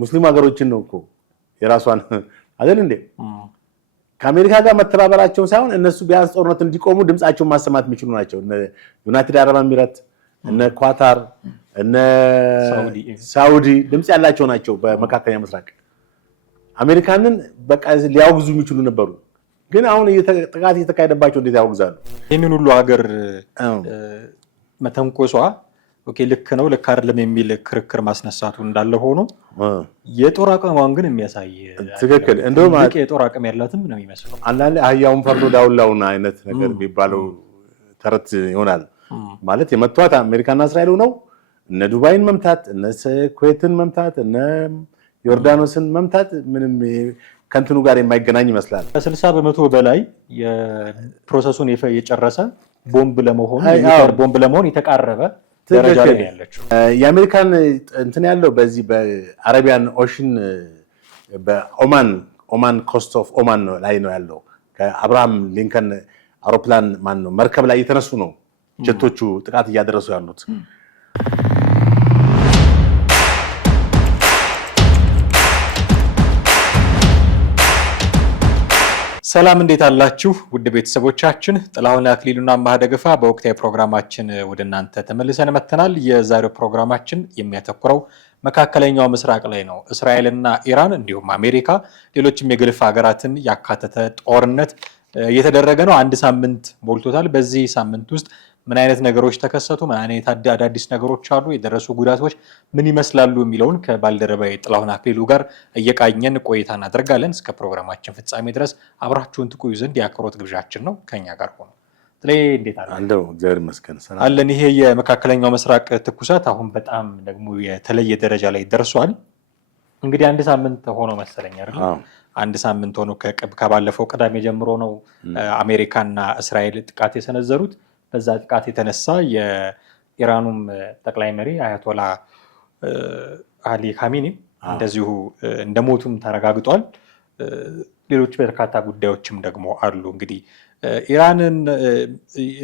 ሙስሊም ሀገሮችን ነው እኮ የራሷን አይደል እንዴ ከአሜሪካ ጋር መተባበራቸው ሳይሆን እነሱ ቢያንስ ጦርነት እንዲቆሙ ድምጻቸውን ማሰማት የሚችሉ ናቸው እነ ዩናይትድ አረብ ኤሚሬት እነ ኳታር እነ ሳውዲ ድምጽ ያላቸው ናቸው በመካከለኛ ምስራቅ አሜሪካንን በቃ ሊያውግዙ የሚችሉ ነበሩ ግን አሁን ጥቃት እየተካሄደባቸው እንዴት ያውግዛሉ ይሄንን ሁሉ ሀገር መተንኮሷ ኦኬ ልክ ነው ልክ አይደለም የሚል ክርክር ማስነሳቱ እንዳለ ሆኖ የጦር አቅሟን ግን የሚያሳይ ትክክል እንደውም የጦር አቅም ያላትም ነው የሚመስለው አንዳንዴ አህያውን ፈርዶ ዳውላውና አይነት ነገር የሚባለው ተረት ይሆናል ማለት የመቷት አሜሪካና እስራኤል ነው እነ ዱባይን መምታት እነ ኩዌትን መምታት እነ ዮርዳኖስን መምታት ምንም ከንትኑ ጋር የማይገናኝ ይመስላል ከ60% በላይ የፕሮሰሱን የጨረሰ ቦምብ ለመሆን የተቃረበ ደረጃ ላይ ያለችው የአሜሪካን እንትን ያለው በዚህ በአረቢያን ኦሽን በኦማን ኮስት ኦፍ ኦማን ላይ ነው ያለው ከአብርሃም ሊንከን አውሮፕላን ማን ነው መርከብ ላይ የተነሱ ነው ጀቶቹ ጥቃት እያደረሱ ያሉት ሰላም እንዴት አላችሁ ውድ ቤተሰቦቻችን ጥላሁን አክሊሉና ማህደገፋ በወቅታዊ ፕሮግራማችን ወደ እናንተ ተመልሰን መተናል የዛሬው ፕሮግራማችን የሚያተኩረው መካከለኛው ምስራቅ ላይ ነው እስራኤልና ኢራን እንዲሁም አሜሪካ ሌሎችም የገልፍ ሀገራትን ያካተተ ጦርነት እየተደረገ ነው አንድ ሳምንት ሞልቶታል በዚህ ሳምንት ውስጥ ምን አይነት ነገሮች ተከሰቱ ምን አይነት አዳዲስ ነገሮች አሉ የደረሱ ጉዳቶች ምን ይመስላሉ የሚለውን ከባልደረባዬ ጥላሁን አክሊሉ ጋር እየቃኘን ቆይታ እናደርጋለን እስከ ፕሮግራማችን ፍጻሜ ድረስ አብራችሁን ትቆዩ ዘንድ የአክብሮት ግብዣችን ነው ከኛ ጋር ሆኖ እንዴት አለው እግዚአብሔር ይመስገን ሰላም አለን ይሄ የመካከለኛው ምስራቅ ትኩሳት አሁን በጣም ደግሞ የተለየ ደረጃ ላይ ደርሷል እንግዲህ አንድ ሳምንት ሆኖ መሰለኝ አይደል አንድ ሳምንት ሆኖ ከባለፈው ቅዳሜ ጀምሮ ነው አሜሪካና እስራኤል ጥቃት የሰነዘሩት በዛ ጥቃት የተነሳ የኢራኑም ጠቅላይ መሪ አያቶላ አሊ ካሚኒ እንደዚሁ እንደሞቱም ተረጋግጧል ሌሎች በርካታ ጉዳዮችም ደግሞ አሉ እንግዲህ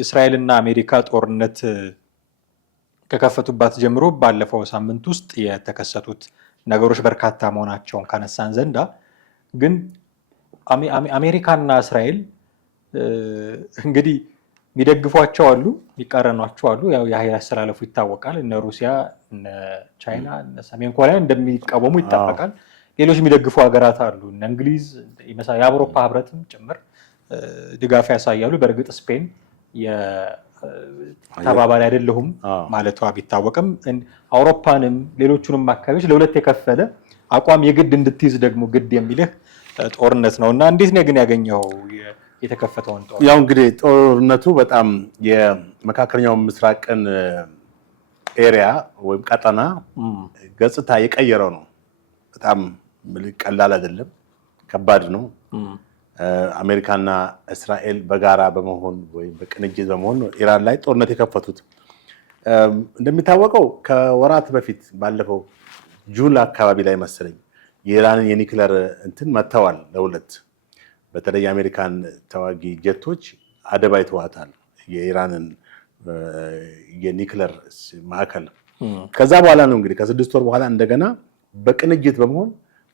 እስራኤልና አሜሪካ ጦርነት ከከፈቱባት ጀምሮ ባለፈው ሳምንት ውስጥ የተከሰቱት ነገሮች በርካታ መሆናቸውን ካነሳን ዘንዳ ግን አሜሪካና እስራኤል እንግዲህ የሚደግፏቸው አሉ የሚቃረኗቸው አሉ ያው የኃይል አስተላለፉ ይታወቃል እነ ሩሲያ እነ ቻይና እነ ሰሜን ኮሪያ እንደሚቃወሙ ይታወቃል ሌሎች የሚደግፉ ሀገራት አሉ እነ እንግሊዝ የአውሮፓ ህብረትም ጭምር ድጋፍ ያሳያሉ በእርግጥ ስፔን ተባባሪ አይደለሁም ማለቷ ቢታወቅም አውሮፓንም ሌሎቹንም አካባቢዎች ለሁለት የከፈለ አቋም የግድ እንድትይዝ ደግሞ ግድ የሚልህ ጦርነት ነውና እንዴት ነው ግን ያገኘው የተከፈተውን ጦር ያው እንግዲህ ጦርነቱ በጣም የመካከለኛው ምስራቅን ኤሪያ ወይም ቀጠና ገጽታ የቀየረው ነው በጣም ቀላል አይደለም ከባድ ነው አሜሪካና እስራኤል በጋራ በመሆን ወይ በቅንጅት በመሆን ኢራን ላይ ጦርነት የከፈቱት እንደሚታወቀው ከወራት በፊት ባለፈው ጁን አካባቢ ላይ መሰለኝ የኢራንን የኒውክሌር እንትን መተዋል ለሁለት በተለይ የአሜሪካን ተዋጊ ጀቶች አደባይተዋታል የኢራንን የኒውክሌር ማዕከል ከዛ በኋላ ነው እንግዲህ ከ6 ወር በኋላ እንደገና በቅንጅት በመሆን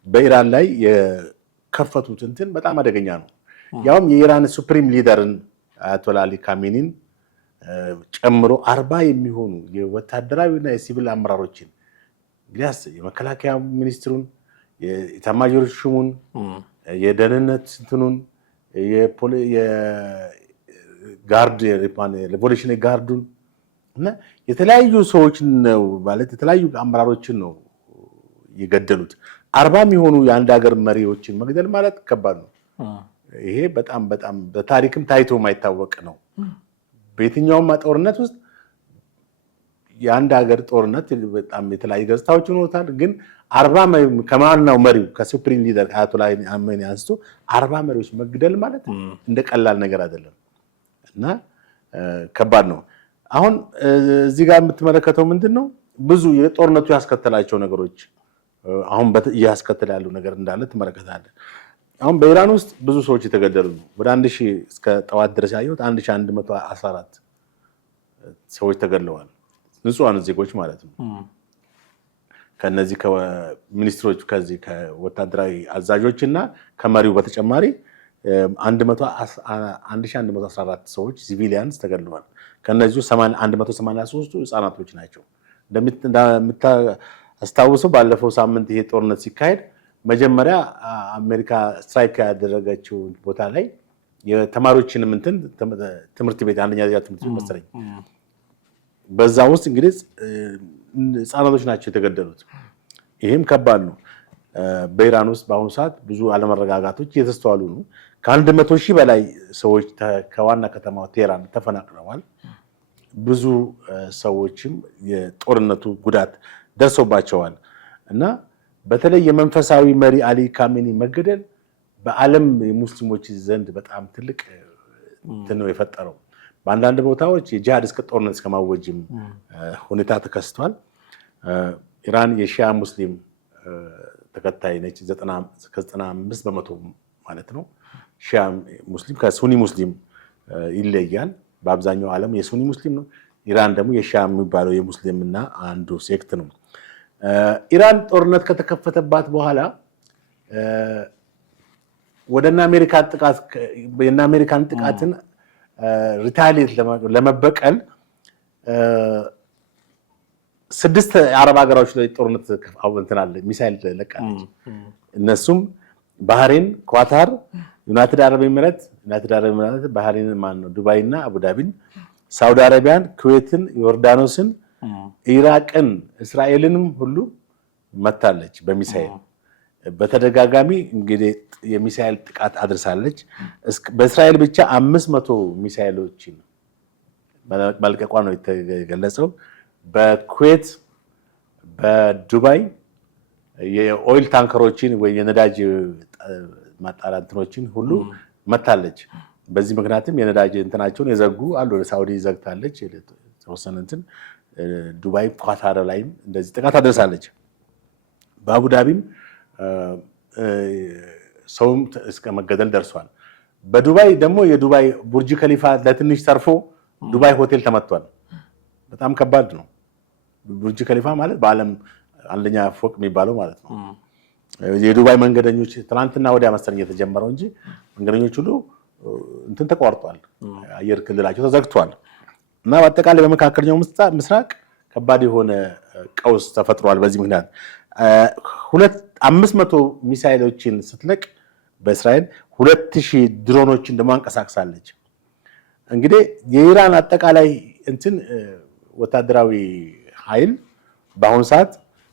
በኢራን ላይ የከፈቱት እንትን በጣም አደገኛ ነው ያውም የኢራን ሱፕሪም ሊደርን አያቶላ አሊ ካሜኒን ጨምሮ 40 የሚሆኑ የወታደራዊና የሲቪል አመራሮችን የመከላከያ ሚኒስትሩን የኢታማዦር ሹሙን የደህንነት እንትኑን የጋርድ የሪቮሉሽነሪ ጋርዱን እና የተለያዩ ሰዎች ነው ማለት የተለያዩ አመራሮችን ነው የገደሉት 40 የሚሆኑ የአንድ ሀገር መሪዎችን መግደል ማለት ከባድ ነው ይሄ በጣም በጣም በታሪክም ታይቶ የማይታወቅ ነው በየትኛውም ጦርነት ውስጥ የአንድ ሀገር ጦርነት በጣም የተለያዩ ገጽታዎች ይኖሩታል ግን 40 ከማናው መሪው ከሱፕሪም ሊደር አያቶላ አሜኒ አንስቶ 40 መሪዎች መግደል ማለት እንደ ቀላል ነገር አይደለም እና ከባድ ነው አሁን እዚህ ጋር የምትመለከተው ምንድነው ብዙ የጦርነቱ ያስከተላቸው ነገሮች አሁን ያስከተለ ያለው ነገር እንዳለ ትመለከታለህ አሁን በኢራን ውስጥ ብዙ ሰዎች የተገደሉ ነው ወደ 1000 እስከ ጠዋት ድረስ ያየሁት 1114 ሰዎች ተገድለዋል ንጹሃን ዜጎች ማለት ነው ከነዚህ ከሚኒስትሮች ከዚህ ከወታደራዊ አዛዦችና ከመሪው በተጨማሪ 1114 ሰዎች ሲቪሊያንስ ተገድለዋል። ከነዚህ 183ቱ ህፃናቶች ናቸው። እንደምታስታውሰው ባለፈው ሳምንት ይሄ ጦርነት ሲካሄድ መጀመሪያ አሜሪካ ስትራይክ ያደረገችው ቦታ ላይ የተማሪዎችንም ትምህርት ቤት አንደኛ ደረጃ ትምህርት ቤት መሰለኝ በዛ ውስጥ እንግዲህ ህፃናቶች ናቸው የተገደሉት። ይሄም ከባድ ነው። በኢራን ውስጥ በአሁኑ ሰዓት ብዙ አለመረጋጋቶች እየተስተዋሉ ነው። ከ100,000 በላይ ሰዎች ከዋና ከተማው ቴህራን ተፈናቅለዋል። ብዙ ሰዎችም የጦርነቱ ጉዳት ደርሶባቸዋል እና በተለይ የመንፈሳዊ መሪ አሊ ካሜኒ መገደል በዓለም የሙስሊሞች ዘንድ በጣም ትልቅ ነው የፈጠረው። በአንዳንድ ቦታዎች የጂሃድ እስከ ጦርነት እስከ ማወጅም ሁኔታ ተከስቷል። ኢራን የሺያ ሙስሊም ተከታይ ነች። 95% ማለት ነው። ሺያ ሙስሊም ከሱኒ ሙስሊም ይለያል። በአብዛኛው ዓለም የሱኒ ሙስሊም ነው። ኢራን ደግሞ የሺያ የሚባለው የሙስሊምና አንዱ ሴክት ነው። ኢራን ጦርነት ከተከፈተባት በኋላ ወደና አሜሪካን ጥቃትን ሪታሊየት ለመበቀል 6 የአረብ ሀገሮች ላይ ጦርነት አለ ሚሳኤል ለቃለች። እነሱም ባህሬን፣ ኳታር፣ ዩናይትድ አረብ ኤሚሬት፣ ባህሬን ዱባይና አቡዳቢን፣ ሳውዲ አረቢያን፣ ኩዌትን፣ ዮርዳኖስን፣ ኢራቅን፣ እስራኤልንም ሁሉ መታለች በሚሳኤል። በተደጋጋሚ እንግዲህ የሚሳኤል ጥቃት አድርሳለች። በእስራኤል ብቻ 500 ሚሳኤሎችን መልቀቋ ነው የተገለጸው። በኩዌት በዱባይ የኦይል ታንከሮችን ወይ የነዳጅ ማጣራንትኖችን ሁሉ መታለች። በዚህ ምክንያትም የነዳጅ እንትናቸውን የዘጉ አሉ። ሳውዲ ዘግታለች የተወሰነ እንትን። ዱባይ ኳታር ላይም እንደዚህ ጥቃት አድርሳለች። በአቡዳቢም ሰውም እስከ መገደል ደርሷል። በዱባይ ደግሞ የዱባይ ቡርጅ ከሊፋ ለትንሽ ተርፎ ዱባይ ሆቴል ተመቷል። በጣም ከባድ ነው። ቡርጅ ከሊፋ ማለት በዓለም አንደኛ ፎቅ የሚባለው ማለት ነው። የዱባይ መንገደኞች ትናንትና ወዲያ መሰለኝ የተጀመረው እንጂ መንገደኞች ሁሉ እንትን ተቋርጧል። አየር ክልላቸው ተዘግቷል እና በአጠቃላይ በመካከለኛው ምስራቅ ከባድ የሆነ ቀውስ ተፈጥሯል። በዚህ ምክንያት 500 ሚሳኤሎችን ስትለቅ በእስራኤል 2000 ድሮኖችን ደግሞ አንቀሳቅሳለች። እንግዲህ የኢራን አጠቃላይ እንትን ወታደራዊ ኃይል በአሁኑ ሰዓት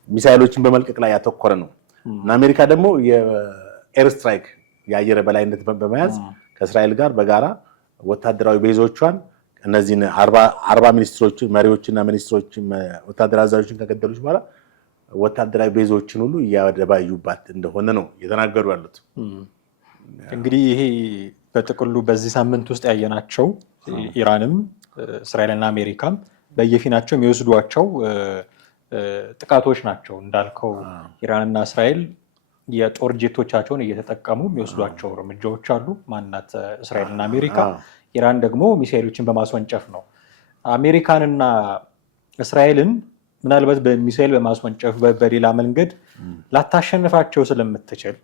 ሚሳኤሎችን በመልቀቅ ላይ ያተኮረ ነው እና አሜሪካ ደግሞ የኤር ስትራይክ የአየር በላይነት በመያዝ ከእስራኤል ጋር በጋራ ወታደራዊ ቤዞቿን እነዚህን 40 ሚኒስትሮች መሪዎችና ሚኒስትሮች ወታደራዊ አዛዦችን ከገደሉች በኋላ ወታደራዊ ቤዞችን ሁሉ እያደባዩባት እንደሆነ ነው የተናገሩ ያሉት። እንግዲህ ይሄ በጥቅሉ በዚህ ሳምንት ውስጥ ያየናቸው ኢራንም እስራኤልና አሜሪካም በየፊናቸው የሚወስዷቸው ጥቃቶች ናቸው። እንዳልከው ኢራንና እስራኤል የጦር ጄቶቻቸውን እየተጠቀሙ የሚወስዷቸው እርምጃዎች አሉ። ማናት እስራኤልና አሜሪካ። ኢራን ደግሞ ሚሳኤሎችን በማስወንጨፍ ነው። አሜሪካንና እስራኤልን ምናልባት በሚሳኤል በማስወንጨፍ በሌላ መንገድ ላታሸንፋቸው ስለምትችል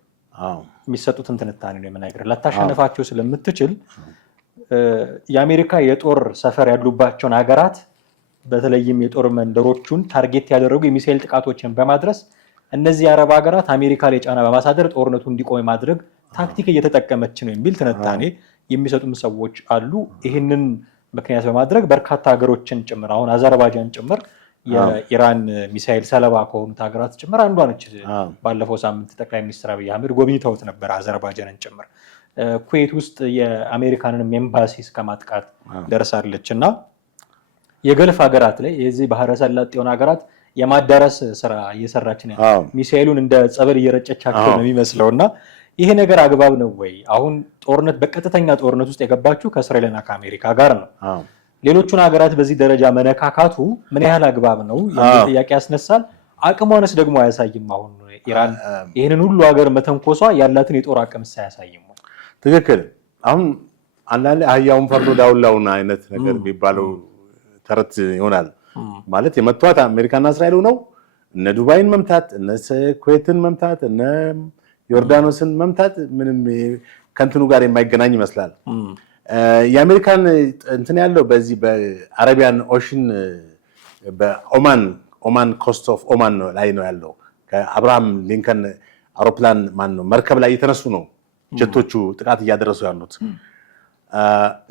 የሚሰጡትን ትንታኔ ነው የምናገር። ላታሸንፋቸው ስለምትችል የአሜሪካ የጦር ሰፈር ያሉባቸውን ሀገራት በተለይም የጦር መንደሮቹን ታርጌት ያደረጉ የሚሳኤል ጥቃቶችን በማድረስ እነዚህ የአረብ ሀገራት አሜሪካ ላይ ጫና በማሳደር ጦርነቱ እንዲቆም ማድረግ ታክቲክ እየተጠቀመች ነው የሚል ትንታኔ የሚሰጡም ሰዎች አሉ። ይህንን ምክንያት በማድረግ በርካታ ሀገሮችን ጭምር አሁን አዘርባይጃን ጭምር የኢራን ሚሳኤል ሰለባ ከሆኑት ሀገራት ጭምር አንዷ ነች። ባለፈው ሳምንት ጠቅላይ ሚኒስትር አብይ አህመድ ጎብኝተውት ነበር አዘርባይጃንን ጭምር። ኩዌት ውስጥ የአሜሪካንንም ኤምባሲ እስከ ማጥቃት ደርሳለች እና የገልፍ ሀገራት ላይ የዚህ ባህረ ሰላጤውን ሀገራት የማዳረስ ስራ እየሰራች ነው። ሚሳኤሉን እንደ ጸበል እየረጨቻቸው ነው የሚመስለው እና ይሄ ነገር አግባብ ነው ወይ? አሁን ጦርነት በቀጥተኛ ጦርነት ውስጥ የገባችው ከእስራኤልና ከአሜሪካ ጋር ነው። ሌሎቹን ሀገራት በዚህ ደረጃ መነካካቱ ምን ያህል አግባብ ነው የሚል ጥያቄ ያስነሳል። አቅሟንስ ደግሞ አያሳይም? አሁን ኢራን ይህንን ሁሉ ሀገር መተንኮሷ ያላትን የጦር አቅምስ አያሳይም? ትክክል። አሁን አንዳንዴ አህያውን ፈርዶ ዳውላውን አይነት ነገር የሚባለው ተረት ይሆናል። ማለት የመቷት አሜሪካና እስራኤል ነው እነ ዱባይን መምታት፣ እነ ኩዌትን መምታት፣ እነ ዮርዳኖስን መምታት ምንም ከንትኑ ጋር የማይገናኝ ይመስላል። የአሜሪካን እንትን ያለው በዚህ በአረቢያን ኦሽን በኦማን ኮስት ኦፍ ኦማን ላይ ነው ያለው። ከአብርሃም ሊንከን አውሮፕላን መርከብ ላይ የተነሱ ነው ጀቶቹ ጥቃት እያደረሱ ያሉት።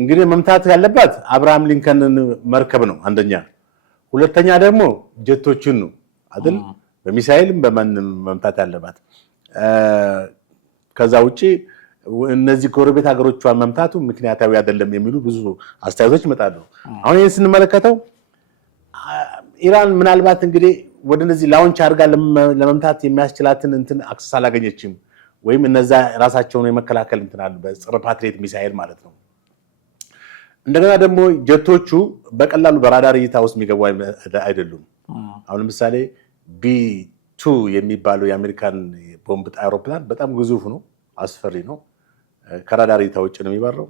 እንግዲህ መምታት ያለባት አብርሃም ሊንከንን መርከብ ነው አንደኛ። ሁለተኛ ደግሞ ጀቶችን ነው አይደል? በሚሳኤልም በማንም መምታት ያለባት። ከዛ ውጪ እነዚህ ጎረቤት ሀገሮቿን መምታቱ ምክንያታዊ አይደለም የሚሉ ብዙ አስተያየቶች ይመጣሉ። አሁን ይህን ስንመለከተው ኢራን ምናልባት እንግዲህ ወደ እነዚህ ላውንች አድርጋ ለመምታት የሚያስችላትን እንትን አክሰስ አላገኘችም፣ ወይም እነዛ ራሳቸውን የመከላከል እንትን አሉ በጸረ ፓትሪየት ሚሳኤል ማለት ነው። እንደገና ደግሞ ጀቶቹ በቀላሉ በራዳር እይታ ውስጥ የሚገቡ አይደሉም። አሁን ለምሳሌ ቢ2 የሚባለው የአሜሪካን ቦምብ ጣይ አውሮፕላን በጣም ግዙፍ ነው፣ አስፈሪ ነው። ከራዳር እይታ ውጭ ነው የሚበረው።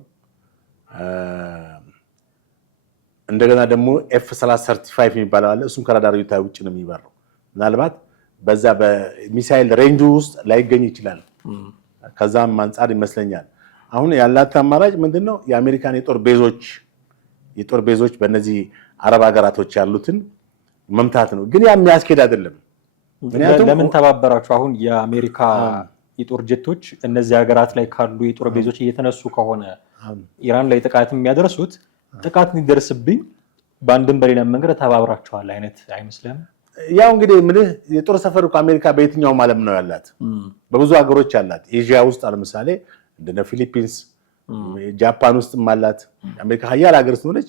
እንደገና ደግሞ F-35 የሚባለው አለ፣ እሱም ከራዳር እይታ ውጭ ነው የሚበረው። ምናልባት በዛ በሚሳኤል ሬንጁ ውስጥ ላይገኝ ይችላል። ከዛም አንጻር ይመስለኛል አሁን ያላት አማራጭ ምንድነው? የአሜሪካን የጦር ቤዞች በእነዚህ አረብ ሀገራቶች ያሉትን መምታት ነው። ግን ያ የሚያስኬድ አይደለም። ለምን ተባበራችሁ? አሁን የአሜሪካ የጦር ጀቶች እነዚህ ሀገራት ላይ ካሉ የጦር ቤዞች እየተነሱ ከሆነ ኢራን ላይ ጥቃት የሚያደርሱት ጥቃት እንዲደርስብኝ በአንድም በሌላ መንገድ ተባብራችኋል አይነት አይመስልም? ያው እንግዲህ ምልህ የጦር ሰፈር እኮ አሜሪካ በየትኛውም ዓለም ነው ያላት፣ በብዙ ሀገሮች አላት። ኤዥያ ውስጥ ለምሳሌ እንደነ ፊሊፒንስ፣ ጃፓን ውስጥም አላት። አሜሪካ ሀያል ሀገር ስለሆነች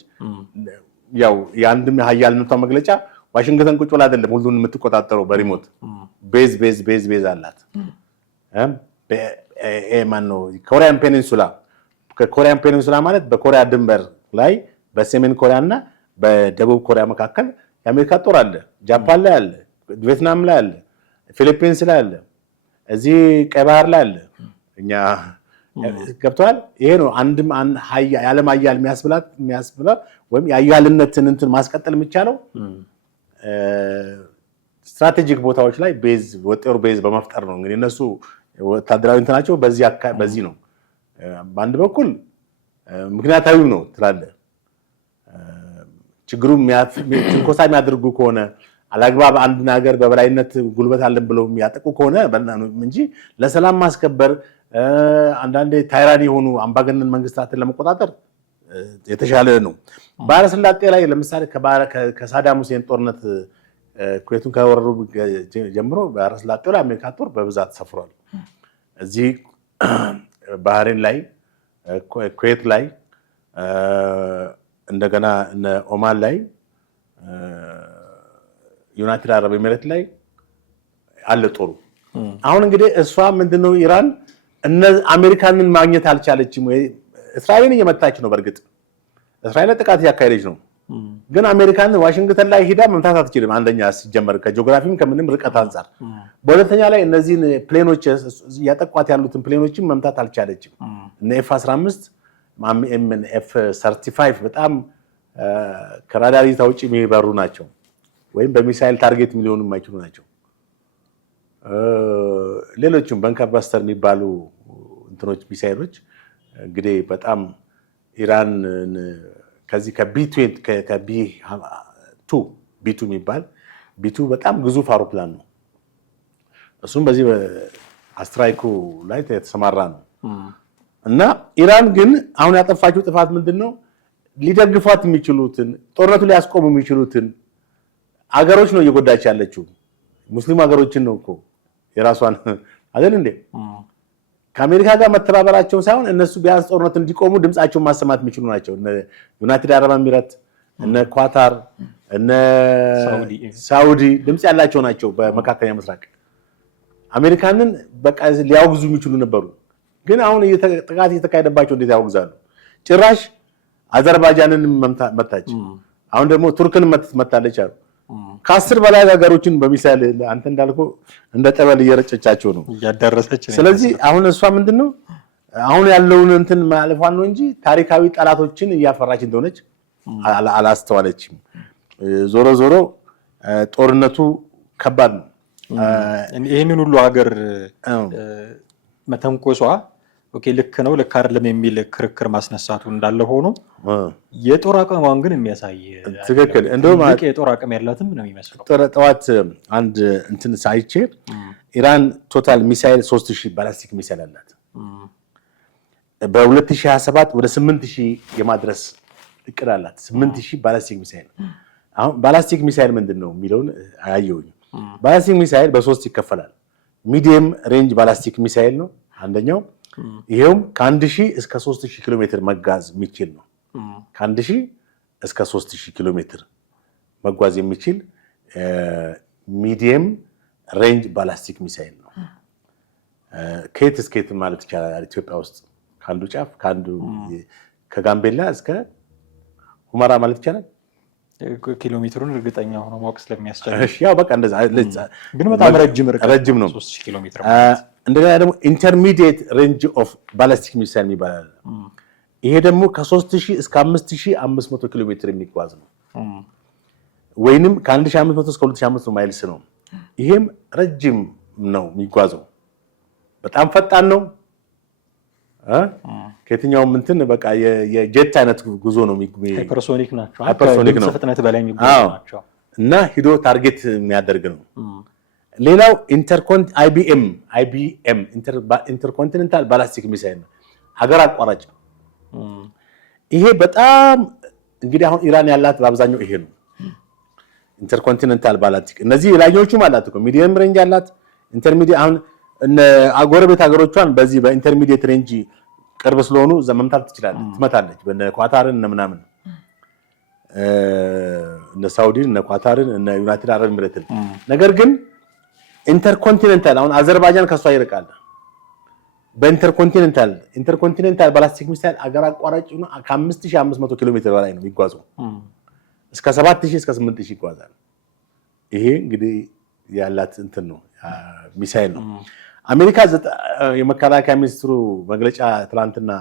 ያው የአንድም ሀያልነቷ መግለጫ ዋሽንግተን ቁጭ ብላ አይደለም ሁሉን የምትቆጣጠረው፣ በሪሞት ቤዝ አላት። ማነው ኮሪያን ፔኒንሱላ ከኮሪያን ፔኒንሱላ ማለት በኮሪያ ድንበር ላይ በሰሜን ኮሪያ እና በደቡብ ኮሪያ መካከል የአሜሪካ ጦር አለ። ጃፓን ላይ አለ፣ ቪየትናም ላይ አለ፣ ፊሊፒንስ ላይ አለ፣ እዚህ ቀይ ባህር ላይ አለ። እኛ ገብቷል። ይሄ ነው አንድም የዓለም ሀያል የሚያስብላት ወይም የሀያልነትን እንትን ማስቀጠል የሚቻለው ስትራቴጂክ ቦታዎች ላይ ወጤር ቤዝ በመፍጠር ነው። እንግዲህ እነሱ ወታደራዊ እንትናቸው በዚህ ነው። በአንድ በኩል ምክንያታዊ ነው ትላለህ። ችግሩ ትንኮሳ የሚያደርጉ ከሆነ አላግባብ አንድ ነገር በበላይነት ጉልበት አለን ብለው የሚያጠቁ ከሆነ እንጂ ለሰላም ማስከበር አንዳንዴ ታይራኒ የሆኑ አምባገነን መንግስታትን ለመቆጣጠር የተሻለ ነው። ባህረ ሰላጤ ላይ ለምሳሌ ከሳዳም ሁሴን ጦርነት ኩዌቱን ከወረሩ ጀምሮ ባህረ ሰላጤው ላይ አሜሪካ ጦር በብዛት ሰፍሯል። እዚህ ባህሬን ላይ፣ ኩዌት ላይ፣ እንደገና ኦማን ላይ፣ ዩናይትድ አረብ ኤሚሬት ላይ አለ ጦሩ። አሁን እንግዲህ እሷ ምንድነው ኢራን አሜሪካንን ማግኘት አልቻለችም ወይ? እስራኤልን እየመታች ነው። በእርግጥ እስራኤል ጥቃት እያካሄደች ነው። ግን አሜሪካን ዋሽንግተን ላይ ሂዳ መምታት አትችልም። አንደኛ ሲጀመር ከጂኦግራፊም ከምንም ርቀት አንጻር፣ በሁለተኛ ላይ እነዚህን ፕሌኖች ያጠቋት ያሉትን ፕሌኖችን መምታት አልቻለችም። እነ F-15 F-35 በጣም ከራዳር እይታ ውጭ የሚበሩ ናቸው፣ ወይም በሚሳይል ታርጌት ሊሆኑ የማይችሉ ናቸው። ሌሎችም በንከር ባስተር የሚባሉ እንትኖች ሚሳይሎች እንግዲህ በጣም ኢራን ከዚህ ቢ2 የሚባል ቢ2 በጣም ግዙፍ አውሮፕላን ነው። እሱም በዚህ አስትራይኩ ላይ የተሰማራ ነው እና ኢራን ግን አሁን ያጠፋችው ጥፋት ምንድነው? ሊደግፏት የሚችሉትን ጦርነቱ ሊያስቆሙ የሚችሉትን አገሮች ነው እየጎዳች ያለችው። ሙስሊም ሀገሮችን ነው እኮ የራሷን አይደል እንዴ? ከአሜሪካ ጋር መተባበራቸው ሳይሆን እነሱ ቢያንስ ጦርነት እንዲቆሙ ድምጻቸውን ማሰማት የሚችሉ ናቸው። እነ ዩናይትድ አረብ ኤሚሬት፣ እነ ኳታር፣ እነ ሳውዲ ድምጽ ያላቸው ናቸው በመካከለኛ ምስራቅ። አሜሪካንን በቃ ሊያወግዙ የሚችሉ ነበሩ። ግን አሁን ጥቃት እየተካሄደባቸው እንዴት ያወግዛሉ? ጭራሽ አዘርባይጃንን መታች። አሁን ደግሞ ቱርክን መታለች አሉ። ከ10 በላይ ሀገሮችን በሚሳይል አንተ እንዳልከው እንደ ጠበል እየረጨቻቸው ነው ያደረሰች። ስለዚህ አሁን እሷ ምንድነው አሁን ያለውን እንትን ማለፏን ነው እንጂ ታሪካዊ ጠላቶችን እያፈራች እንደሆነች አላስተዋለችም። ዞሮ ጦርነቱ ከባድ ነው። ይህንን ሁሉ ሀገር መተንኮሷ ኦኬ ልክ ነው ልክ አይደለም የሚል ክርክር ማስነሳቱ እንዳለ ሆኖ የጦር አቅሟን ግን የሚያሳይ ትክክል እንደውም የጦር አቅም ያላትም ነው የሚመስለው። ጠዋት አንድ እንትን ሳይቼ ኢራን ቶታል ሚሳይል 3000 ባላስቲክ ሚሳይል አላት። በ2027 ወደ 8000 የማድረስ እቅድ አላት። 8000 ባላስቲክ ሚሳይል። አሁን ባላስቲክ ሚሳይል ምንድነው የሚለውን አያየውኝ። ባላስቲክ ሚሳይል በሶስት ይከፈላል። ሚዲየም ሬንጅ ባላስቲክ ሚሳይል ነው አንደኛው። ይሄውም ከ1000 እስከ 3000 ኪሎ ሜትር መጓዝ የሚችል ነው። ከ1000 እስከ 3000 ኪሎ ሜትር መጓዝ የሚችል ሚዲየም ሬንጅ ባላስቲክ ሚሳይል ነው። ከየት እስከ የት ማለት ይቻላል ኢትዮጵያ ውስጥ ከአንዱ ጫፍ ከጋምቤላ እስከ ሁመራ ማለት ይቻላል። ኪሎ ሜትሩን እርግጠኛ ሆኖ ማወቅ ስለሚያስችል ያው በቃ እንደዛ ግን በጣም ረጅም ነው። 3000 ኪሎ ሜትር እንደገና ደግሞ ኢንተርሚዲየት ሬንጅ ኦፍ ባላስቲክ ሚሳይል ይባላል። ይሄ ደግሞ ከ3000 እስከ 5500 ኪሎ ሜትር የሚጓዝ ነው። ወይንም ከ1500 እስከ 2500 ማይልስ ነው። ይሄም ረጅም ነው የሚጓዘው። በጣም ፈጣን ነው። ከየትኛውም እንትን በቃ የጀት አይነት ጉዞ ነው። ሃይፐርሶኒክ ናቸው። ሃይፐርሶኒክ ነው። ፍጥነት በላይ የሚጓዙ ናቸው እና ሂዶ ታርጌት የሚያደርግ ነው። ሌላው አይቢኤም ኢንተርኮንቲኔንታል ባላስቲክ ሚሳይል ነው። ሀገር አቋራጭ ነው። ይሄ በጣም እንግዲህ አሁን ኢራን ያላት በአብዛኛው ይሄ ነው። ኢንተርኮንቲኔንታል ባላስቲክ እነዚህ ላኞቹም አላት እኮ ሚዲየም ሬንጅ አላት። ኢንተርሚዲየት አሁን ጎረቤት ሀገሮቿን በዚህ በኢንተርሚዲየት ሬንጅ ቅርብ ስለሆኑ መምታት ትችላለች፣ ትመታለች። በነ ኳታርን እነ ምናምን እነ ሳውዲን እነ ኳታርን እነ ዩናይትድ አረብ ኤሚሬትን። ነገር ግን ኢንተርኮንቲኔንታል አሁን አዘርባይጃን ከሷ ይርቃል። ኢንተርኮንቲኔንታል ባላስቲክ ሚሳይል አገር አቋራጭ ነው። ከ5500 ኪሎ ሜትር በላይ ነው የሚጓዘው። እስከ 7000 እስከ 8000 ይጓዛል። ይሄ እንግዲህ ያላት እንትን ነው ሚሳይል ነው። አሜሪካ የመከላከያ ሚኒስትሩ መግለጫ ትላንትና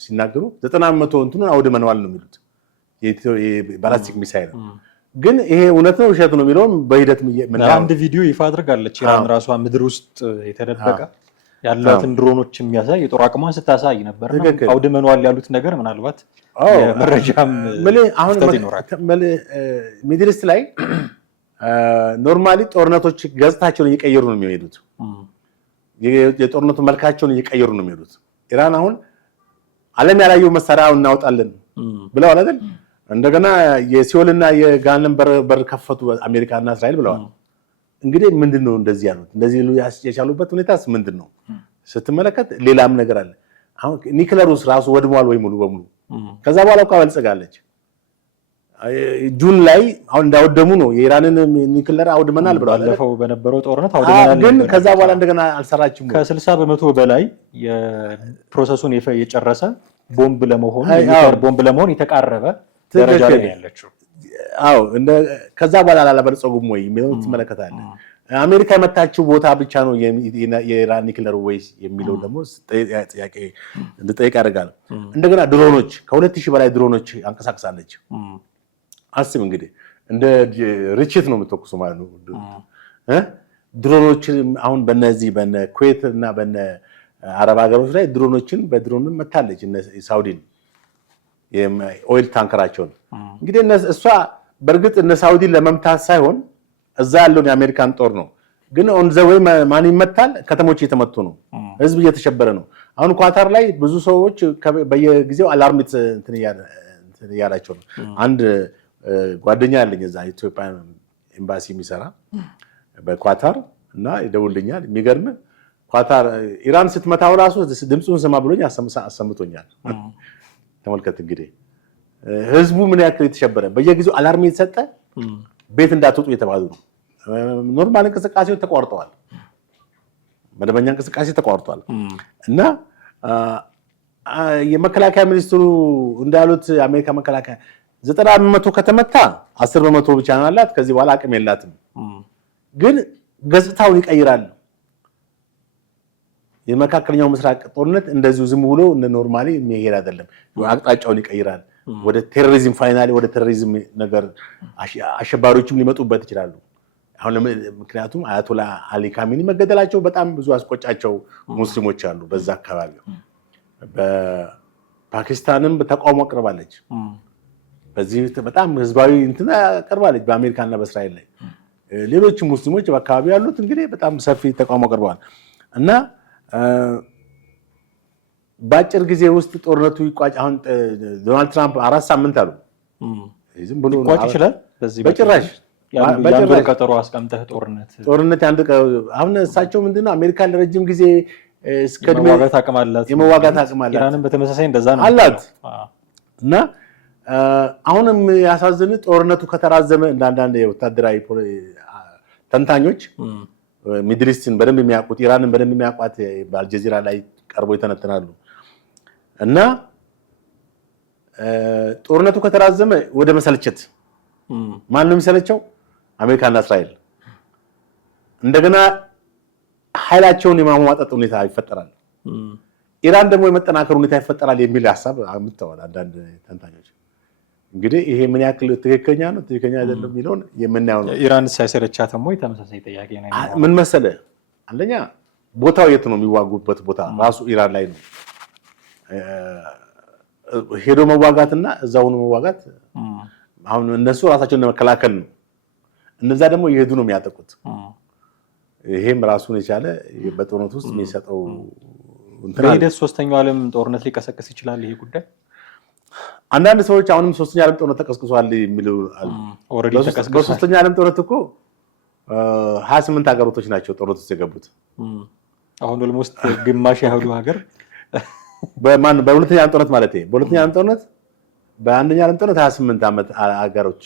ሲናገሩ 90% እንትኑን አውድመነዋል ነው የሚሉት ባላስቲክ ሚሳይል። ግን ይሄ እውነት ነው ውሸት ነው የሚለውን በሂደት አንድ ቪዲዮ ይፋ አድርጋለች። ኢራን ራሷ ምድር ውስጥ የተደበቀ ያላትን ድሮኖች የሚያሳይ የጦር አቅሟን ስታሳይ ነበር። አውድመነዋል ያሉት ነገር ምናልባት የመረጃም ስህተት ይኖራል። ሚድል ኢስት ላይ ኖርማሊ ጦርነቶች ገጽታቸውን እየቀየሩ ነው የሚሄዱት። የጦርነቱ መልካቸውን እየቀየሩ ነው የሚሄዱት። ኢራን አሁን ዓለም ያላየው መሳሪያ እናወጣለን ብለዋል አይደል? እንደገና የሲኦልና የገሃነም በር ከፈቱ አሜሪካና እስራኤል ብለዋል። እንግዲህ ምንድነው እንደዚህ ያሉት? እንደዚህ የቻሉበት ሁኔታስ ምንድነው ስትመለከት ሌላም ነገር አለ። አሁን ኒክለሩስ ራሱ ወድሟል ወይ ሙሉ በሙሉ? ከዛ በኋላ እኮ አበልጽጋለች። ጁን ላይ አሁን እንዳወደሙ ነው የኢራንን ኒክለር አውድመናል ብለዋል። ባለፈው በነበረው ጦርነት አውድመናል፣ ግን ከዛ በኋላ እንደገና አልሰራችም። ከ60% በላይ የፕሮሰሱን የጨረሰ ቦምብ ለመሆን የተቃረበ ደረጃ ላይ ያለችው። አዎ ከዛ በኋላ አላበለጸጉም ወይ የሚለው ትመለከታለህ። አሜሪካ የመታችው ቦታ ብቻ ነው የኢራን ኒክለር ወይስ የሚለው ደግሞ ጥያቄ እንድጠይቅ ያደርጋል። እንደገና ድሮኖች ከ2000 በላይ ድሮኖች አንቀሳቅሳለች። አስብ እንግዲህ እንደ ርችት ነው የምትተኩሱ ማለት ነው። ድሮኖች አሁን በነዚህ በነ ኩዌት እና በነ አረብ ሀገሮች ላይ በድሮንም መታለች። ሳውዲን የኦይል ታንከራቸውን እንግዲህ እሷ በእርግጥ እነ ሳውዲን ለመምታት ሳይሆን እዛ ያለውን የአሜሪካን ጦር ነው። ግን ኦን ዘ ዌይ ማን ይመታል? ከተሞች እየተመቱ ነው። ህዝብ እየተሸበረ ነው። አሁን ኳታር ላይ ብዙ ሰዎች በየጊዜው አላርሚት እንትን እያላቸው ነው። አንድ ጓደኛ ያለኝ እዛ ኢትዮጵያ ኤምባሲ የሚሰራ በኳታር እና ይደውልኛል። የሚገርም ኳታር ኢራን ስትመታው ራሱ ድምፁን ስማ ብሎኝ አሰምቶኛል። ተመልከት እንግዲህ ህዝቡ ምን ያክል የተሸበረ፣ በየጊዜው አላርም የተሰጠ ቤት እንዳትወጡ እየተባሉ ነው። ኖርማል እንቅስቃሴዎች ተቋርጠዋል። መደበኛ እንቅስቃሴ ተቋርጧል። እና የመከላከያ ሚኒስትሩ እንዳሉት የአሜሪካ መከላከያ 90% ከተመታ 10% ብቻ ነው ያላት። ከዚህ በኋላ አቅም የላትም። ግን ገጽታውን ይቀይራል። የመካከለኛው ምስራቅ ጦርነት እንደዚሁ ዝም ብሎ እንደ ኖርማሊ የሚሄድ አይደለም። አቅጣጫውን ይቀይራል። ወደ ቴሮሪዝም ወደ ቴሮሪዝም ነገር አሸባሪዎችም ሊመጡበት ይችላሉ። አሁን ምክንያቱም አያቶላ አሊ ካሚኒ መገደላቸው በጣም ብዙ አስቆጫቸው ሙስሊሞች አሉ በዛ አካባቢ። በፓኪስታንም ተቃውሞ አቅርባለች። በዚህ በጣም ህዝባዊ እንትን አቅርባለች በአሜሪካና በእስራኤል ላይ። ሌሎችም ሙስሊሞች በአካባቢ ያሉት እንግዲህ በጣም ሰፊ ተቃውሞ አቅርበዋል እና በአጭር ጊዜ ውስጥ ጦርነቱ ይቋጭ። አሁን ዶናልድ ትራምፕ 4 ሳምንት አሉ። ዝም ብሎ ይቋጭ ይችላል በጭራሽ ያንዱ ቀጠሮ አስቀምጠህ ጦርነት አሁን እሳቸው ምንድነው አሜሪካ ለረጅም ጊዜ እስከድሜ የመዋጋት አቅም አላት። ኢራንም በተመሳሳይ እንደዛ ነው አላት እና አሁንም ያሳዝን ጦርነቱ ከተራዘመ እንዳንዳንድ የወታደራዊ ተንታኞች ሚድል ኢስትን በደንብ የሚያውቁት ኢራንን በደንብ የሚያውቋት በአልጀዚራ ላይ ቀርቦ ይተነትናሉ እና ጦርነቱ ከተራዘመ ወደ መሰልቸት ማን ነው የሚሰለቸው? አሜሪካና እስራኤል እንደገና ኃይላቸውን የማሟጣጥ ሁኔታ ይፈጠራል። ኢራን ደግሞ የመጠናከር ሁኔታ ይፈጠራል የሚል ሐሳብ አምጥተዋል አንዳንድ ተንታኞች። እንግዲህ ይሄ ምን ያክል ትክክለኛ ነው ትክክለኛ አይደለም የሚለውን የምናየው ነው። ኢራን ሳይሰለቻትም ወይ ተመሳሳይ ጥያቄ ነው። ምን መሰለህ፣ አንደኛ ቦታው የት ነው የሚዋጉበት ቦታ ራሱ ኢራን ላይ ነው። ሄዶ መዋጋትና እዛው ነው መዋጋት። አሁን እነሱ ራሳቸውን ለመከላከል ነው፣ እነዛ ደግሞ እየሄዱ ነው የሚያጠቁት። ይሄም ራሱን የቻለ በጦርነት ውስጥ የሚሰጠው በሂደት ሶስተኛው ዓለም ጦርነት ሊቀሰቅስ ይችላል ይሄ ጉዳይ። አንዳንድ ሰዎች አሁንም ሶስተኛው ዓለም ጦርነት ተቀስቅሷል የሚሉ አሉ። በሶስተኛው ዓለም ጦርነት እኮ 28 ሀገሮች ናቸው ጦርነት ውስጥ የገቡት። አሁን ኦልሞስት ግማሽ ያህሉ ሀገር በሁለተኛ ዓለም ጦርነት ማለት ነው። በሁለተኛ ዓለም ጦርነት በአንደኛ ዓለም ጦርነት 28 ዓመት ሀገሮች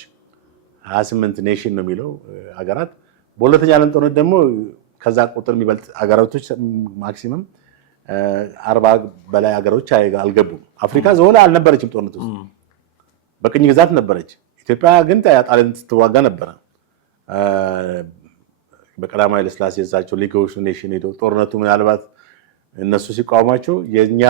28 ኔሽን ነው የሚለው ሀገራት። በሁለተኛ ዓለም ጦርነት ደግሞ ከዛ ቁጥር የሚበልጥ ሀገራቶች ማክሲመም 40 በላይ ሀገሮች አልገቡም። አፍሪካ ዘወላ አልነበረችም ጦርነት ውስጥ፣ በቅኝ ግዛት ነበረች። ኢትዮጵያ ግን ጣሊያን ስትዋጋ ነበረ። በቀዳማዊ ኃይለ ሥላሴ እዛቸው ሊግ ኦፍ ኔሽን ሄደው ጦርነቱ ምናልባት እነሱ ሲቃወማቸው የኛ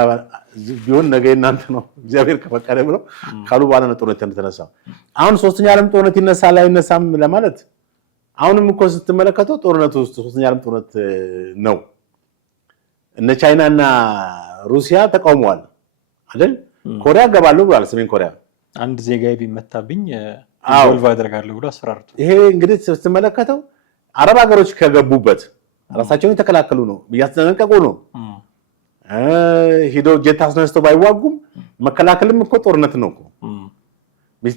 ቢሆን ነገ እናንተ ነው እግዚአብሔር ከፈቀደ ብለው ካሉ በኋላ ነው ጦርነት የተነሳው። አሁን ሶስተኛ ዓለም ጦርነት ይነሳል አይነሳም ለማለት አሁንም እኮ ስትመለከተው ጦርነቱ ውስጥ ሶስተኛ ዓለም ጦርነት ነው። እነ ቻይና እና ሩሲያ ተቃውመዋል አይደል? ኮሪያ ገባሉ ብሏል። ሰሜን ኮሪያ አንድ ዜጋዬ ቢመታብኝ ኢንቮልቭ አደርጋለሁ ብሎ አስፈራርቶ። ይሄ እንግዲህ ስትመለከተው አረብ ሀገሮች ከገቡበት ራሳቸውን የተከላከሉ ነው፣ እያስጠነቀቁ ነው። ሄዶ ጄት አስነስተው ባይዋጉም መከላከልም እኮ ጦርነት ነው እኮ።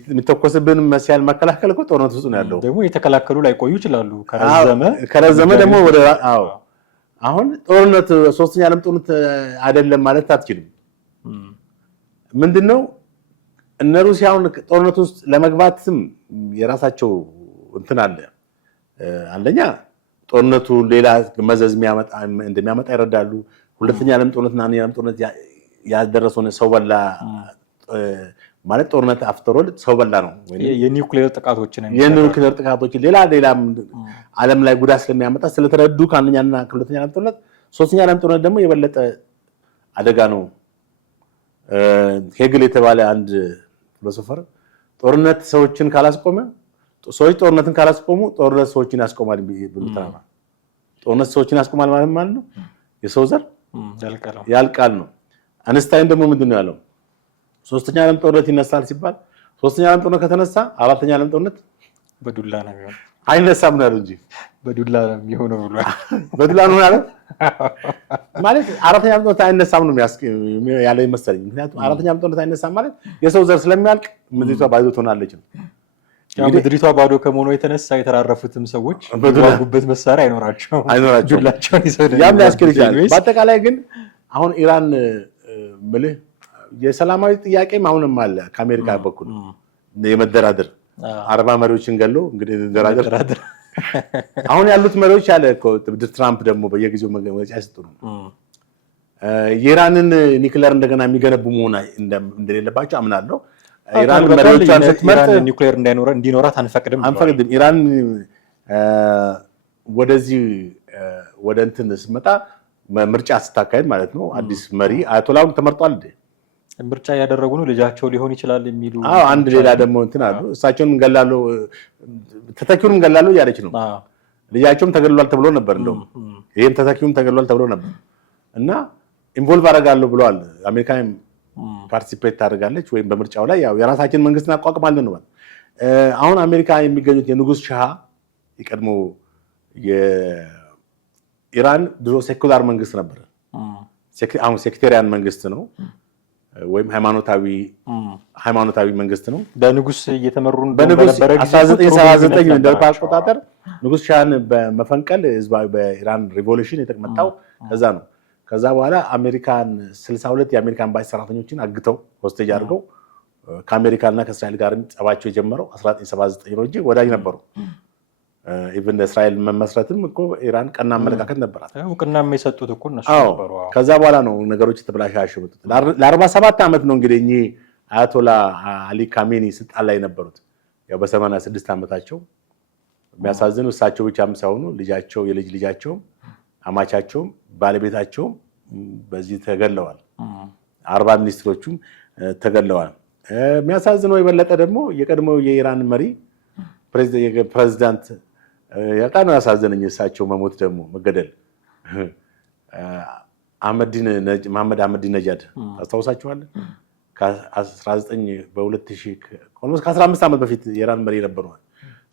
የሚተኮስብን መሳሪያ መከላከል እኮ ጦርነት ውስጥ ነው ያለው። ደግሞ የተከላከሉ ላይ ቆዩ ይችላሉ። ከረዘመ ደግሞ ወደ አሁን ጦርነት ሶስተኛ ዓለም ጦርነት አይደለም ማለት አትችልም። ምንድነው እነ ሩሲያውን ጦርነት ውስጥ ለመግባትም የራሳቸው እንትን አለ። አንደኛ ጦርነቱ ሌላ መዘዝ እንደሚያመጣ ይረዳሉ። ሁለተኛ ዓለም ጦርነትና አንደኛ ዓለም ጦርነት ያደረሰው ሰው በላ ማለት ጦርነት አፍተሮል ሰው በላ ነው። የኒውክሌር ጥቃቶችን ሌላ ዓለም ላይ ጉዳት ስለሚያመጣ ስለተረዱ ከአንደኛና ከሁለተኛ ዓለም ጦርነት ሶስተኛ ዓለም ጦርነት ደግሞ የበለጠ አደጋ ነው። ሄግል የተባለ አንድ ፊሎሶፈር ጦርነት ሰዎችን ካላስቆመ ሰዎች ጦርነትን ካላስቆሙ ጦርነት ሰዎችን ያስቆማል ብሉታና ጦርነት ሰዎችን ያስቆማል ማለት ነው የሰው ዘር ያልቃል ነው። አንስታይን ደግሞ ምንድነው ያለው? ሶስተኛ ዓለም ጦርነት ይነሳል ሲባል ሶስተኛ ዓለም ጦርነት ከተነሳ አራተኛ ዓለም ጦርነት በዱላ ነው የሚሆነው። አይነሳም ነው እንጂ በዱላ ነው የሚሆነው ብሏል። በዱላ ነው ማለት አራተኛ ዓለም ጦርነት አይነሳም ነው ያለ ይመስለኝ። ምክንያቱም አራተኛ ዓለም ጦርነት አይነሳም ማለት የሰው ዘር ስለሚያልቅ ምድሪቷ ባዶ ትሆናለች ነው። ምድሪቷ ባዶ ከመሆኑ የተነሳ የተራረፉትም ሰዎች የሚዋጉበት መሳሪያ አይኖራቸውም። ዱላቸውን ይዘው ያም ሊያስኬድ ይችላል። በአጠቃላይ ግን አሁን ኢራን ምልህ የሰላማዊ ጥያቄም አሁንም አለ ከአሜሪካ በኩል የመደራደር 40 መሪዎችን ገሎ እንግዲህ ደራደር አሁን ያሉት መሪዎች ያለ እኮ ትራምፕ ደግሞ በየጊዜው መግለጫ ይሰጡ ነው። የኢራንን ኒውክሌር እንደገና የሚገነቡ መሆን እንደሌለባቸው አምናለሁ። ኢራን መሪዎቿን ስትመርጥ ኒውክሌር እንዲኖራት አንፈቅድም። ኢራን ወደዚህ ወደ እንትን ስትመጣ ምርጫ ስታካሄድ ማለት ነው አዲስ መሪ አያቶላውን ተመርጧል። ምርጫ ያደረጉ ነው ልጃቸው ሊሆን ይችላል የሚሉ አንድ ሌላ ደግሞ እንትን አሉ። እሳቸውን እንገላለው ተተኪውን እንገላለው እያለች ነው። ልጃቸውም ተገድሏል ተብሎ ነበር እንደውም ይሄም ተተኪውም ተገድሏል ተብሎ ነበር እና ኢንቮልቭ አደርጋለሁ ብለዋል። አሜሪካም ፓርቲሲፔት ታደርጋለች ወይም በምርጫው ላይ ያው የራሳችን መንግስትን አቋቁማለን ነው። አሁን አሜሪካ የሚገኙት የንጉስ ሻህ የቀድሞ የኢራን ድሮ ሴኩላር መንግስት ነበር። አሁን ሴክቴሪያን መንግስት ነው ወይም ሃይማኖታዊ መንግስት ነው። በንጉስ እየተመሩ በንጉስ 1979 እንደ አውሮፓ አቆጣጠር ንጉስ ሻህን በመፈንቀል ህዝባዊ በኢራን ሪቮሉሽን የተመጣው ከዛ ነው። ከዛ በኋላ አሜሪካን 62 የአሜሪካን ኤምባሲ ሰራተኞችን አግተው ሆስቴጅ አድርገው ከአሜሪካና ከእስራኤል ጋር ጸባቸው የጀመረው 1979 ነው እንጂ ወዳጅ ነበሩ። ኢቭን እስራኤል መመስረትም እኮ ኢራን ቀና አመለካከት ነበራት። እውቅናም የሰጡት እኮ እነሱ ነበሩ። ከዛ በኋላ ነው ነገሮች የተበላሻሹት። ለ47 ዓመት ነው እንግዲህ እኚህ አያቶላ አሊ ካሜኒ ስልጣን ላይ የነበሩት ያው በ86 ዓመታቸው። የሚያሳዝኑ እሳቸው ብቻም ሳይሆኑ ልጃቸው፣ የልጅ ልጃቸው፣ አማቻቸው፣ ባለቤታቸው በዚህ ተገለዋል። 40 ሚኒስትሮቹም ተገለዋል። የሚያሳዝነው የበለጠ ደግሞ የቀድሞው የኢራን መሪ ፕሬዚዳንት በጣም ነው ያሳዘነኝ። እሳቸው መሞት ደግሞ መገደል መሐመድ አህመዲነጃድ ታስታውሳቸዋለህ? ከ15 ዓመት በፊት የኢራን መሪ ነበሩ።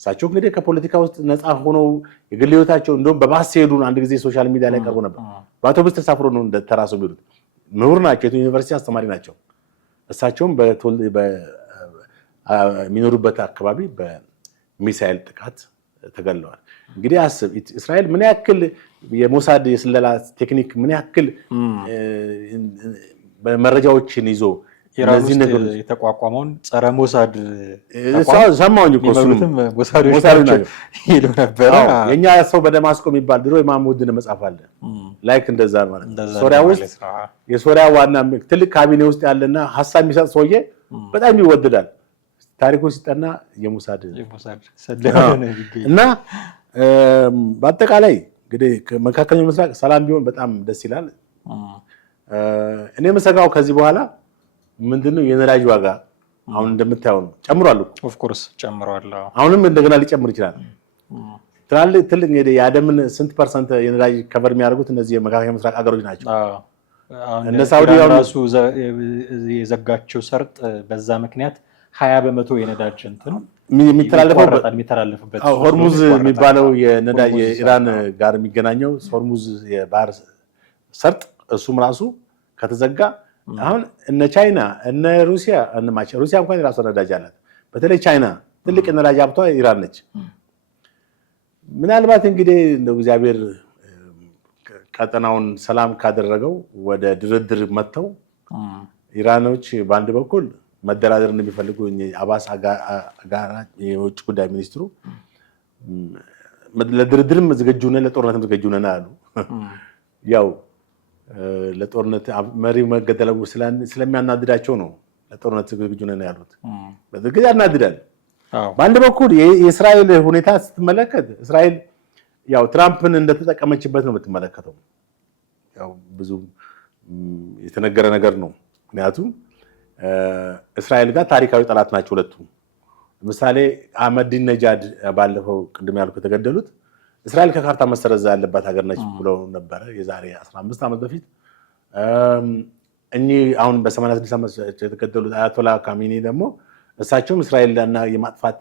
እሳቸው እንግዲህ ከፖለቲካ ውስጥ ነፃ ሆነው የግል ህይወታቸው እንደውም በባስ ሲሄዱ አንድ ጊዜ ሶሻል ሚዲያ ላይ ቀርቦ ነበር። በአውቶቡስ ተሳፍሮ ነው እንደ ተራ ሰው የሚሄዱት። ምሁር ናቸው፣ ዩኒቨርሲቲ አስተማሪ ናቸው። እሳቸውም የሚኖሩበት አካባቢ በሚሳኤል ጥቃት ተገለዋል። እንግዲህ አስብ እስራኤል ምን ያክል የሞሳድ የስለላ ቴክኒክ ምን ያክል መረጃዎችን ይዞ ኢራን ውስጥ የተቋቋመውን ጸረ ሞሳድ ሰማሁኝ እኮ እሱንም ሞሳዶች ይሉ ነበር። የኛ ሰው በደማስቆ የሚባል ድሮ የማሙድን መጽሐፍ አለ ላይክ እንደዛ ማለት ነው። ሶሪያ ውስጥ የሶሪያ ዋና ትልቅ ካቢኔ ውስጥ ያለና ሀሳብ የሚሰጥ ሰውዬ በጣም ይወደዳል። ታሪኩ ሲጠና የሞሳድ እና በአጠቃላይ እንግዲህ መካከለኛው ምስራቅ ሰላም ቢሆን በጣም ደስ ይላል። እኔ የምሰጋው ከዚህ በኋላ ምንድነው የነዳጅ ዋጋ አሁን እንደምታየው ነው ጨምሯል። ኦፍ ኮርስ ጨምሯል። አሁንም እንደገና ሊጨምር ይችላል። ትልቅ እንግዲህ የዓለምን ስንት ፐርሰንት የነዳጅ ከቨር የሚያደርጉት እነዚህ የመካከለኛው ምስራቅ ሀገሮች ናቸው። እነ ሳውዲ ራሱ የዘጋቸው ሰርጥ በዛ ምክንያት 20 በመቶ የነዳጅ እንትን የሚተላለፍበት ሆርሙዝ የሚባለው የነዳጅ የኢራን ጋር የሚገናኘው ሆርሙዝ የባህር ሰርጥ እሱም ራሱ ከተዘጋ አሁን እነ ቻይና እነ ሩሲያ እንኳን የራሷ ነዳጅ አላት። በተለይ ቻይና ትልቅ የነዳጅ ሀብቷ ኢራን ነች። ምናልባት እንግዲህ እንደው እግዚአብሔር ቀጠናውን ሰላም ካደረገው ወደ ድርድር መጥተው ኢራኖች በአንድ በኩል መደራደር እንደሚፈልጉ አባስ የውጭ ጉዳይ ሚኒስትሩ ለድርድርም ዝግጁ ነን ለጦርነትም ዝግጁ ነን አሉ። ያው ለጦርነት መሪው መገደሉ ስለሚያናድዳቸው ነው ለጦርነት ዝግጁ ነን ያሉት። በዚህ ያናድዳል። በአንድ በኩል የእስራኤል ሁኔታ ስትመለከት እስራኤል ያው ትራምፕን እንደተጠቀመችበት ነው የምትመለከተው። ያው ብዙ የተነገረ ነገር ነው። ምክንያቱም እስራኤል ጋር ታሪካዊ ጠላት ናቸው ሁለቱ። ለምሳሌ አህመዲነጃድ ባለፈው ቅድም ያልኩት የተገደሉት እስራኤል ከካርታ መሰረዝ ያለባት ሀገር ነች ብለው ነበረ የዛሬ 15 ዓመት በፊት። እኚህ አሁን በ86 ዓመት የተገደሉት አያቶላ ካሜኒ ደግሞ እሳቸውም እስራኤልና የማጥፋት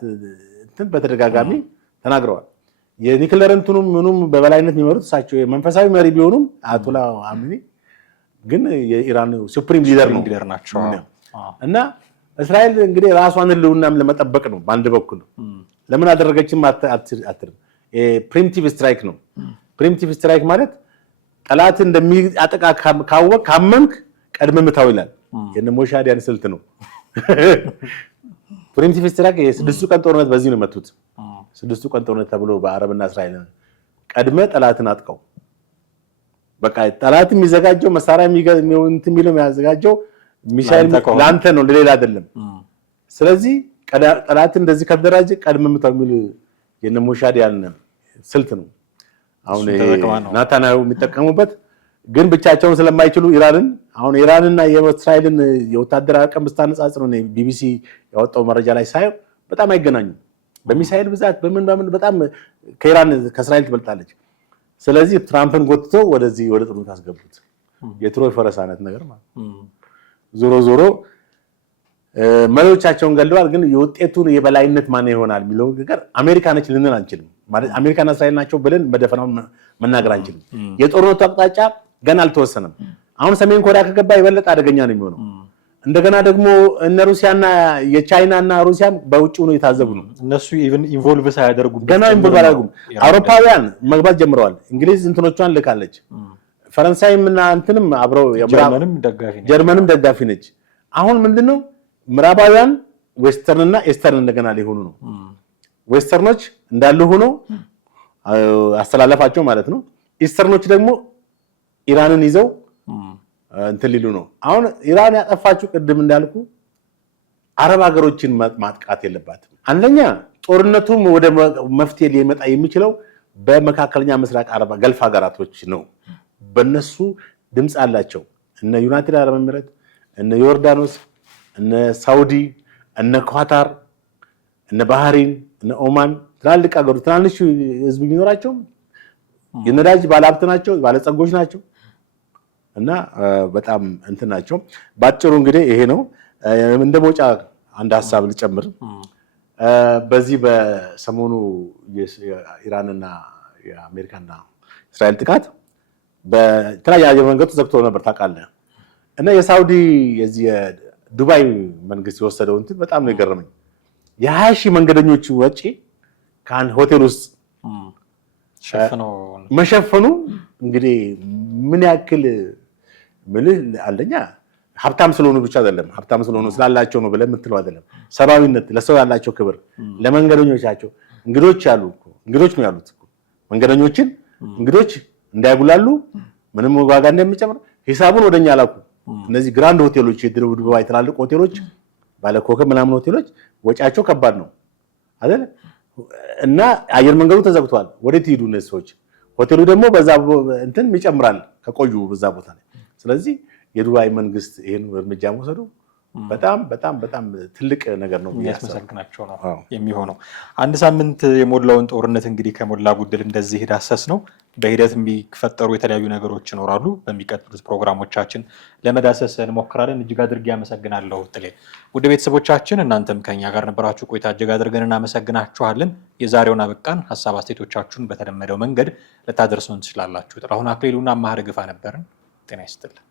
እንትን በተደጋጋሚ ተናግረዋል። የኒክለር እንትኑም ምኑም በበላይነት የሚመሩት እሳቸው መንፈሳዊ መሪ ቢሆኑም አያቶላ ካሜኒ ግን የኢራን ሱፕሪም ሊደር ናቸው። እና እስራኤል እንግዲህ ራሷን ህልውናም ለመጠበቅ ነው በአንድ በኩል ለምን አደረገችም አትር ፕሪሚቲቭ ስትራይክ ነው። ፕሪሚቲቭ ስትራይክ ማለት ጠላት እንደሚያጠቃ ካመንክ ቀድመህ ምታው ይላል። የነ ሞሳድ ስልት ነው። ፕሪሚቲቭ ስትራይክ የስድስቱ ቀን ጦርነት በዚህ ነው የመቱት። ስድስቱ ቀን ጦርነት ተብሎ በአረብና እስራኤል ቀድመህ ጠላትን አጥቀው። በቃ ጠላት የሚዘጋጀው መሳሪያ የሚለው የሚያዘጋጀው ሚሳኤል ላንተ ነው ለሌላ አይደለም። ስለዚህ ጠላትን እንደዚህ ከተደራጀ ቀድመህ ምታው የሚል የነ ሞሳድ ስልት ነው። አሁን ናታንያሁ የሚጠቀሙበት ግን ብቻቸውን ስለማይችሉ ኢራንና የእስራኤልን የወታደራዊ አቅም ብታነጻጽሩ ነው ቢቢሲ ያወጣው መረጃ ላይ ሳይው በጣም አይገናኙም። በሚሳኤል ብዛት በምን በጣም ከኢራን ከእስራኤል ትበልጣለች። ስለዚህ ትራምፕን ጎትተው ወደዚህ ወደ ጦርነት አስገቡት። የትሮይ ፈረስ አይነት ነገር ማለት ዞሮ መሪዎቻቸውን ገለዋል። ግን የውጤቱን የበላይነት ማን ይሆናል የሚለው ነገር አሜሪካ ነች ልንል አንችልም። ማለት አሜሪካና እስራኤል ናቸው ብለን በደፈናው መናገር አንችልም። የጦርነቱ አቅጣጫ ገና አልተወሰነም። አሁን ሰሜን ኮሪያ ከገባ የበለጠ አደገኛ ነው የሚሆነው። እንደገና ደግሞ እነ ሩሲያና የቻይናና ሩሲያ በውጭ ነው የታዘቡ ነው። እነሱ ኢቭን ኢንቮልቭ ሳያደርጉ ገና ኢንቮልቭ አላደረጉም። አውሮፓውያን መግባት ጀምረዋል። እንግሊዝ እንትኖቿን ልካለች። ፈረንሳይም እና እንትንም አብረው ጀርመንም ደጋፊ ነች። አሁን ምንድነው ምዕራባውያን ዌስተርንና ኤስተርን እንደገና ሊሆኑ ነው። ዌስተርኖች እንዳሉ ሆኖ አስተላለፋቸው ማለት ነው። ኢስተርኖች ደግሞ ኢራንን ይዘው እንትን ሊሉ ነው። አሁን ኢራን ያጠፋችው ቅድም እንዳልኩ አረብ ሀገሮችን ማጥቃት የለባትም። አንደኛ ጦርነቱም ወደ መፍትሄ ሊመጣ የሚችለው በመካከለኛ ምስራቅ አረብ ገልፍ ሀገራቶች ነው። በነሱ ድምፅ አላቸው። እነ ዩናይትድ አረብ ኤሚሬት፣ እነ ዮርዳኖስ፣ እነ ሳውዲ፣ እነ ኳታር፣ እነ ባህሪን፣ እነ ኦማን ትላልቅ ሀገሮች ትናንሽ ህዝብ ቢኖራቸው የነዳጅ ባለሀብት ናቸው፣ ባለጸጎች ናቸው እና በጣም እንትን ናቸው። ባጭሩ እንግዲህ ይሄ ነው። እንደ መውጫ አንድ ሀሳብ ልጨምር። በዚህ በሰሞኑ የኢራንና የአሜሪካና እስራኤል ጥቃት በተለያየ አየር መንገዱ ዘግቶ ነበር ታውቃለህ። እና የሳውዲ የዚህ የዱባይ መንግስት የወሰደው እንትን በጣም ነው የገረመኝ። የ20 ሺህ መንገደኞች ወጪ ከአንድ ሆቴል ውስጥ መሸፈኑ እንግዲህ ምን ያክል ምልህ አንደኛ ሀብታም ስለሆኑ ብቻ አይደለም፣ ሀብታም ስለሆኑ ስላላቸው ነው ብለህ የምትለው አይደለም። ሰብአዊነት፣ ለሰው ያላቸው ክብር፣ ለመንገደኞቻቸው እንግዶች ነው ያሉት መንገደኞችን እንግዶች እንዳይጉላሉ ምንም ዋጋ እንደሚጨምር ሂሳቡን ወደኛ ላኩ። እነዚህ ግራንድ ሆቴሎች የዱባይ ትላልቅ ሆቴሎች ባለኮከብ ምናምን ሆቴሎች ወጪያቸው ከባድ ነው አይደል? እና አየር መንገዱ ተዘግቷል። ወዴት ይሄዱ እነዚህ ሰዎች? ሆቴሉ ደግሞ በዛ እንትን ይጨምራል ከቆዩ በዛ ቦታ ላይ። ስለዚህ የዱባይ መንግስት ይሄን እርምጃ መውሰዱ በጣም በጣም በጣም ትልቅ ነገር ነው የሚያስመሰግናቸው ነው የሚሆነው። አንድ ሳምንት የሞላውን ጦርነት እንግዲህ ከሞላ ጎደል እንደዚህ ዳሰስ ነው። በሂደት የሚፈጠሩ የተለያዩ ነገሮች ይኖራሉ። በሚቀጥሉት ፕሮግራሞቻችን ለመዳሰስ እንሞክራለን። እጅግ አድርጌ አመሰግናለሁ ጥሌ። ውድ ቤተሰቦቻችን እናንተም ከኛ ጋር ነበራችሁ ቆይታ እጅግ አድርገን እናመሰግናችኋለን። የዛሬውን አበቃን። ሀሳብ አስተያየቶቻችሁን በተለመደው መንገድ ልታደርሱን ትችላላችሁ። ጥላሁን አክሊሉና አማሃ ደግፋ ነበርን። ጤና ይስጥልን።